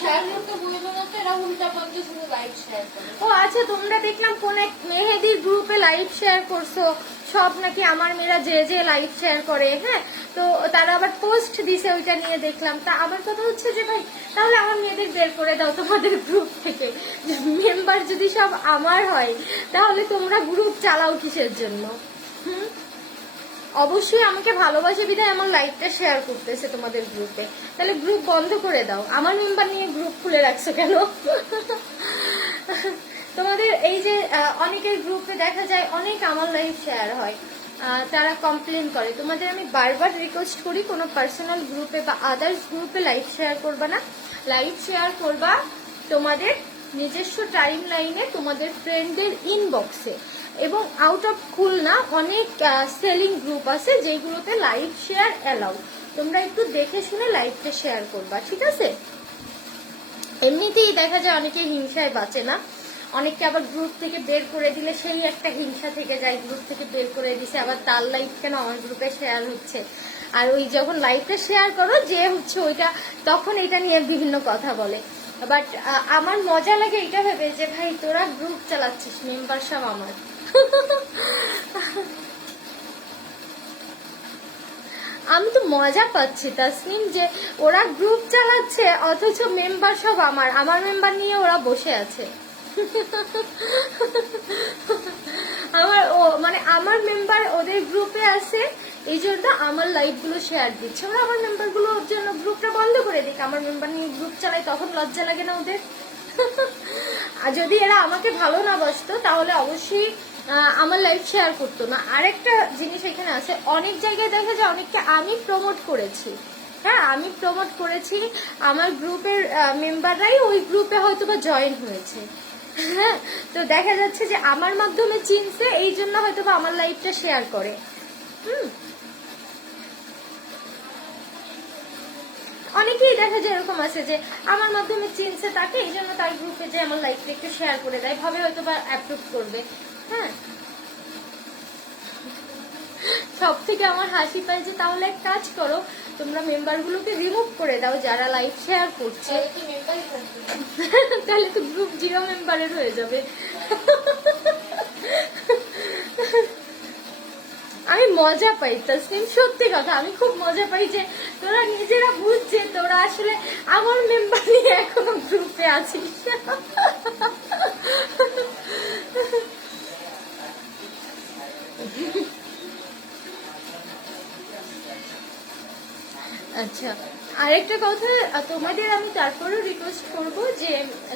শেয়ার করতে ভুলবো না তো, এরা উল্টা পাল্টা শুধু লাইভ শেয়ার করে। ও আচ্ছা, তোমরা দেখলাম কোন এক মেহেদির গ্রুপে লাইভ শেয়ার করছো, সব নাকি আমার মেয়েরা যে লাইভ শেয়ার করে, হ্যাঁ, তো তারা আবার পোস্ট দিছে, ওইটা নিয়ে দেখলাম। তা আমার কথা হচ্ছে যে ভাই, তাহলে আমার মেয়েদের বের করে দাও তোমাদের গ্রুপ থেকে। মেম্বার যদি সব আমার হয়, তাহলে তোমরা গ্রুপ চালাও কিসের জন্য? অবশ্যই আমাকে ভালোবাসে বিধায় আমার লাইভটা শেয়ার করতেছে তোমাদের গ্রুপে, তাহলে গ্রুপ বন্ধ করে দাও। আমার মেম্বার নিয়ে গ্রুপ খুলে রাখছো কেন? তোমাদের এই যে অনেকের গ্রুপে দেখা যায় অনেক আমার লাইভ শেয়ার হয়, তারা কমপ্লেন করে। তোমাদের আমি বারবার রিকোয়েস্ট করি, কোনো পার্সোনাল গ্রুপে বা আদার্স গ্রুপে লাইভ শেয়ার করবা না। লাইভ শেয়ার করবা তোমাদের নিজস্ব টাইম লাইনে, তোমাদের ফ্রেন্ডদের ইনবক্সে, এবং আউট অফ খুলনা অনেক সেলিং গ্রুপ আছে যেগুলোতে লাইভ শেয়ার অ্যালাউ। তোমরা একটু দেখে শুনে লাইভটা শেয়ার করবা, ঠিক আছে? এমনিতেই দেখা যায় অনেকে হিংসায় বাঁচে না, অনেককে আবার গ্রুপ থেকে বের করে দিলে সেই একটা হিংসা থেকে যায়, গ্রুপ থেকে বের করে দিছে, আবার তার লাইভ কেন আমার গ্রুপে শেয়ার হচ্ছে। আর ওই যখন লাইভটা শেয়ার করো যে হচ্ছে ওইটা, তখন এটা নিয়ে বিভিন্ন কথা বলে। বাট আমার মজা লাগে এটা ভেবে যে ভাই তোরা গ্রুপ চালাচ্ছিস, মেম্বার সব আমার। আমি তো মজা পাচ্ছি তাসনিম যে ওরা গ্রুপ চালাচ্ছে অথচ মেম্বার সব আমার, আমার মেম্বার নিয়ে ওরা বসে আছে। আমার মানে আমার মেম্বার ওদের গ্রুপে আছে, এই জন্য আমার লাইভ গুলো শেয়ার দিচ্ছে। ওরা আমার মেম্বার গুলোর জন্য গ্রুপটা বন্ধ করে দিক, আমার মেম্বার নিয়ে গ্রুপ চালাই, তখন লজ্জা লাগে না ওদের? আর যদি এরা আমাকে ভালো না বাসতো তাহলে অবশ্যই আমার লাইভ শেয়ার করতো না। আরেকটা জিনিস এখানে আছে, অনেক জায়গায় দেখা যায় অনেককে আমি প্রমোট করেছি, হ্যাঁ আমি প্রমোট করেছি, আমার গ্রুপের মেম্বাররাই ওই গ্রুপে হয়তো বা জয়েন হয়েছে। হ্যাঁ, তো দেখা যাচ্ছে যে আমার মাধ্যমে চিনছে, এই জন্য হয়তো বা আমার লাইভটা শেয়ার করে। অনেকেই দেখা যায় এরকম আছে যে আমার মাধ্যমে চিনছে তাকে, এই জন্য তার গ্রুপে যে আমার লাইভটা একটু শেয়ার করে দেয়, ভাবে হয়তো বা অ্যাপ্রুভ করবে। হ্যাঁ, সব থেকে আমার হাসি পায় যে তাহলে এক কাজ করো, তোমরা মেম্বার গুলোকে রিমুভ করে দাও যারা লাইভ শেয়ার করছে, তাহলে তো গ্রুপ 0 মেম্বারের হয়ে যাবে। আমি মজা পাই তাসনিম, সত্যি কথা, আমি খুব মজা পাই যে তোরা নিজেরা বুঝছে তোরা আসলে আমার মেম্বার নিয়ে এখনো গ্রুপে আছিস। আচ্ছা, আরেকটা কথা তোমাদের আমি তারপরেও রিকোয়েস্ট করব যে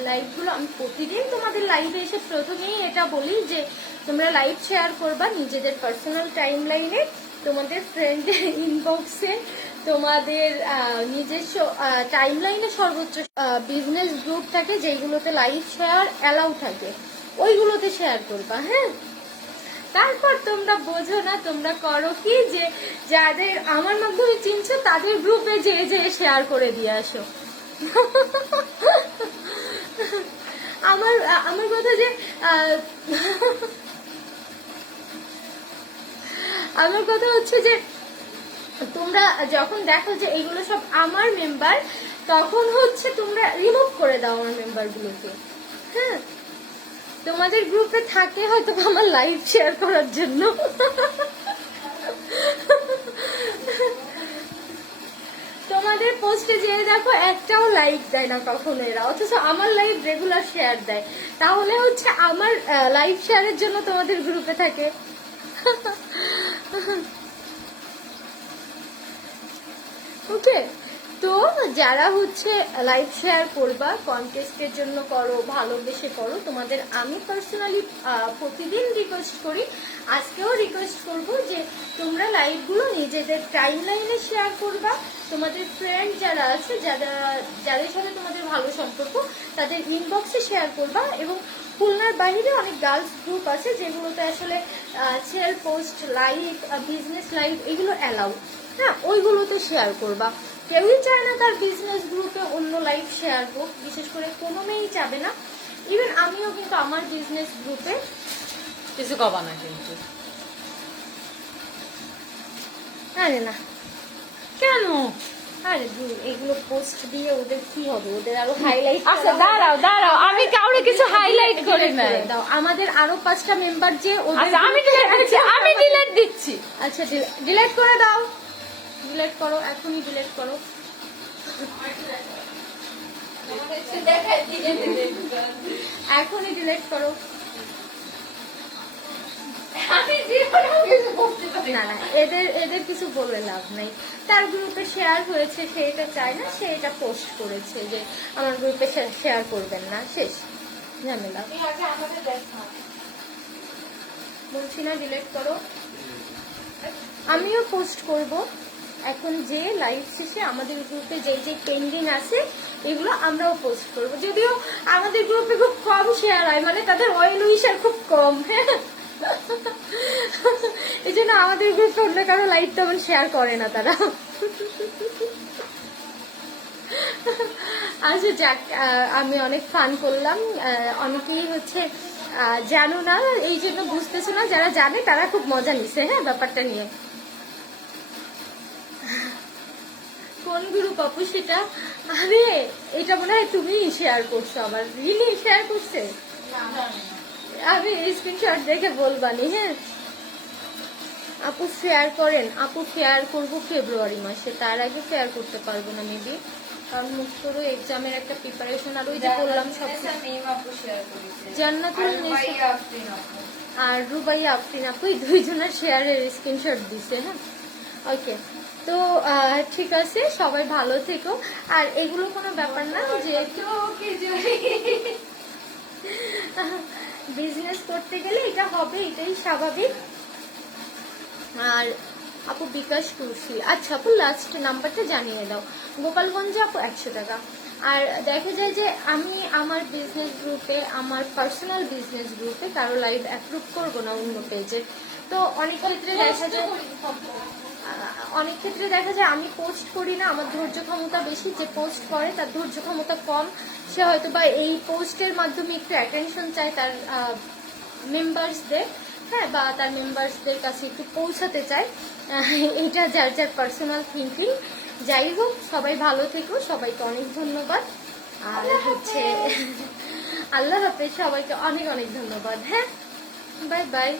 লাইভগুলো, আমি প্রতিদিন তোমাদের লাইভে এসে প্রথমেই এটা বলি যে তোমরা লাইভ শেয়ার করবা নিজেদের পার্সোনাল টাইম লাইনে, তোমাদের ফ্রেন্ডের ইনবক্সে, তোমাদের নিজস্ব টাইম লাইনে, সর্বোচ্চ বিজনেস গ্রুপ থাকে যেগুলোতে লাইভ শেয়ার অ্যালাউ থাকে, ওইগুলোতে শেয়ার করবা। হ্যাঁ, তারপর তোমরা বোঝো না, তোমরা করো কি যে যাদের আমার মাধ্যমে চিনছো তাদের গ্রুপে যে শেয়ার করে দিয়ে আসো। আমার আমার কথা যে আমার কথা হচ্ছে যে তোমরা যখন দেখো যে এগুলো সব আমার মেম্বার, তখন হচ্ছে তোমরা রিমুভ করে দাও আমার মেম্বার গুলোকে। হ্যাঁ, তোমাদের গ্রুপে থাকে হয়তো আমার লাইভ শেয়ার করার জন্য, তোমাদের পোস্টে যেয়ে দেখো একটাও লাইক দেয় না কখনো এরা, অথচ আমার লাইভ রেগুলার শেয়ার দেয়, তাহলে হচ্ছে আমার লাইভ শেয়ারের জন্য তোমাদের গ্রুপে থাকে। ওকে, তো যারা হচ্ছে লাইভ শেয়ার করবা কন্টেস্টের জন্য করো, ভালোবেসে করো, তোমাদের আমি পার্সোনালি প্রতিদিন রিকোয়েস্ট করি, আজকেও রিকোয়েস্ট করব যে তোমরা লাইভগুলো নিজেদের টাইম লাইনে শেয়ার করবা, তোমাদের ফ্রেন্ড যারা আছে, যাদের সাথে তোমাদের ভালো সম্পর্ক, তাদের ইনবক্সে শেয়ার করবা। এবং খুলনার বাইরে অনেক গার্লস গ্রুপ আছে যেগুলোতে আসলে sale post live, business live এগুলো অ্যালাউ, হ্যাঁ ওইগুলোতে শেয়ার করবা। কেউই চায় না তার বিজনেস গ্রুপে অন্য লাইভ শেয়ার হোক, বিশেষ করে কোনো মেয়েই চাবে না। ইভেন আমিও কিন্তু আমার বিজনেস গ্রুপে কিছু কবা না কিন্তু। আরে না, কেন? আরে দূর, এগুলো পোস্ট দিয়ে ওদের কি হবে, ওদের আরো হাইলাইট। আচ্ছা দাঁড়াও, আমি কাউরে কিছু হাইলাইট করি না। দাও, আমাদের আরো 5টা মেম্বার যে আচ্ছা আমি ডিলিট দিচ্ছি। আচ্ছা ডিলিট করে দাও, ডিলিট করো, এখনই ডিলিট করো। এখনই ডিলিট করো। না না, এদের কিছু বলে লাভ নাই, তার গ্রুপে শেয়ার হয়েছে, সে এটা চায় না, সে এটা পোস্ট করেছে যে আমার গ্রুপে শেয়ার করবেন না, শেষ ঝামেলা। বলছি না ডিলিট করো। আমিও পোস্ট করব এখন, যে লাইভ শেষে আমাদের গ্রুপে যে পেন্ডিং আছে এগুলো আমরাও পোস্ট করব। যদিও আমাদের গ্রুপে খুব কম শেয়ার হয়, মানে তাদের ওয়েল উইশার খুব কম। হ্যাঁ, এই জন্য আমাদের গ্রুপে অন্য কারো লাইভ তেমন শেয়ার করে না তারা। আচ্ছা যাক, আমি অনেক ফান করলাম। অনেকেই হচ্ছে জানো না, এই জন্য বুঝতেছো না, যারা জানে তারা খুব মজা নিছে হ্যাঁ ব্যাপারটা নিয়ে। কোন গ্রুপ আপু সেটা? আরে এটা মনে হয় তুমি শেয়ার করছো, আবার রিলি শেয়ার করছে। আমি স্ক্রিনশট দেখে বলবানি হ্যাঁ। আপু শেয়ার করেন, আপু শেয়ার করবো ফেব্রুয়ারি মাসে, তার আগে শেয়ার করতে পারবো না মেবি, কারণ মুক্তরও এক্সামের একটা প্রিপারেশন, আর ওই যে বললাম সব জান্নাতুল নিসা আর রুবাইয়া আফরিন আপু এই দুইজনের শেয়ারের স্ক্রিনশট দিছে হ্যাঁ। ওকে, তো ঠিক আছে, সবাই ভালো থেকো। আর এগুলো কোনো ব্যাপার না যে বিজনেস করতে গেলে এটা হবে, এটাই স্বাভাবিক। আর আপু বিকাশ করছি, আচ্ছা আপু লাস্ট নাম্বারটা জানিয়ে দাও। গোপালগঞ্জে আপু 100 টাকা। আর দেখা যায় যে আমি আমার বিজনেস গ্রুপে, আমার পার্সোনাল বিজনেস গ্রুপে কারো লাইভ অ্যাপ্রুভ করবো না অন্য পেজে। তো অনেক ক্ষেত্রে দেখা যায় আমি পোস্ট করি না, আমার ধৈর্য ক্ষমতা বেশি, যে পোস্ট করে তার ধৈর্য ক্ষমতা কম, সে হয়তো বা এই পোস্টের মাধ্যমে একটু অ্যাটেনশন চায় তার মেম্বার্সদের, হ্যাঁ, বা তার মেম্বার্সদের কাছে একটু পৌঁছাতে চায়। এটা যার যার পার্সোনাল থিঙ্কিং। যাই হোক, সবাই ভালো থেকো, সবাইকে অনেক ধন্যবাদ। আর হচ্ছে আল্লাহ হাফেজ, সবাইকে অনেক অনেক ধন্যবাদ। হ্যাঁ, বাই বাই।